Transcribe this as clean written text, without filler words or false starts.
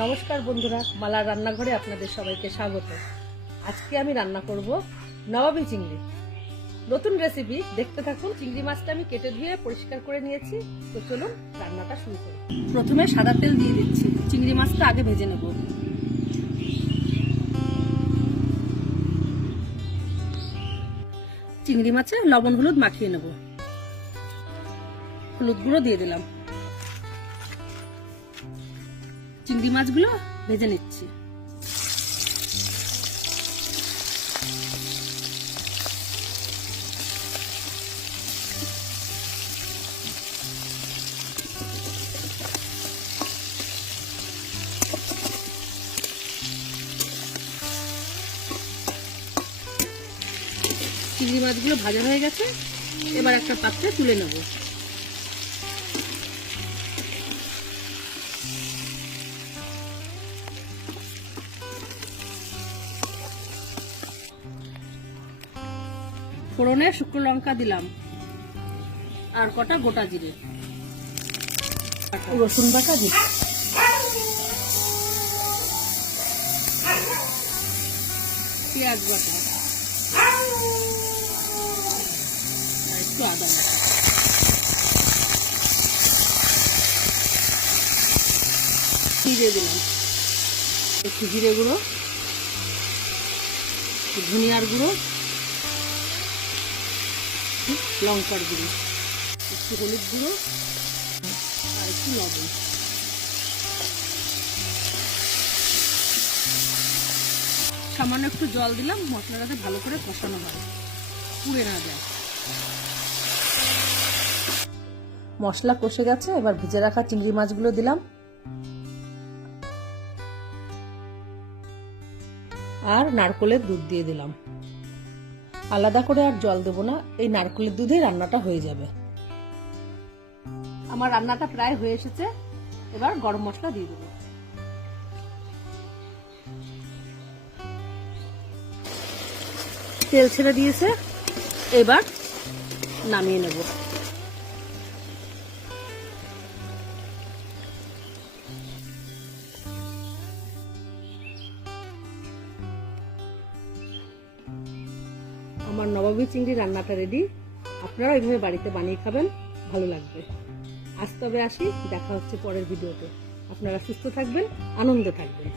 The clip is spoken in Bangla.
নমস্কার বন্ধুরা, মালার রান্নাঘরে আপনাদের সবাইকে স্বাগত। আজকে আমি রান্না করব নবাবী চিংড়ি। নতুন রেসিপি, দেখতে থাকুন। চিংড়ি মাছটা আমি কেটে ধুয়ে পরিষ্কার করে নিয়েছি। তো চলুন রান্নাটা শুরু করি। প্রথমে সাদা তেল দিয়ে দিচ্ছি। চিংড়ি মাছটা আগে ভেজে নেব। চিংড়ি মাছে লবণ হলুদ মাখিয়ে নেব। হলুদ গুঁড়ো দিয়ে দিলাম। চিংড়ি মাছগুলো ভেজে নিচ্ছি। চিংড়ি মাছগুলো ভাজা হয়ে গেছে, এবার একটা পাত্রে তুলে নেব। ফোড়নে শুকনো লঙ্কা দিলাম আর কটা গোটা জিরে, রসুন বাটা দিচ্ছি, পেঁয়াজ বাটা, একটু আদা বাটা, জিরে দিলাম, একটু জিরে গুঁড়ো, ধনিয়ার গুঁড়ো, লঙ্কার গুঁড়ো, একটু হলুদ গুঁড়ো আর একটু লবণ। সামান্য একটু জল দিলাম, মশলাটাতে ভালো করে কষানো হয়, পুড়ে না যায়। মশলা কষে গেছে, এবার ভেজে রাখা চিংড়ি মাছগুলো দিলাম আর নারকেলের দুধ দিয়ে দিলাম। আলাদা করে আর জল দেব না, এই নারকেলের দুধে রান্নাটা হয়ে যাবে। আমার রান্নাটা প্রায় হয়ে এসেছে, এবার গরম মশলা দিয়ে দেবো। তেল ছেড়ে দিয়েছে, এবার নামিয়ে নেব। আমার নবাবী চিংড়ি রান্নাটা রেডি। আপনারা এইভাবে বাড়িতে বানিয়ে খাবেন, ভালো লাগবে। আজ তবে আসি, দেখা হচ্ছে পরের ভিডিওতে। আপনারা সুস্থ থাকবেন, আনন্দে থাকবেন।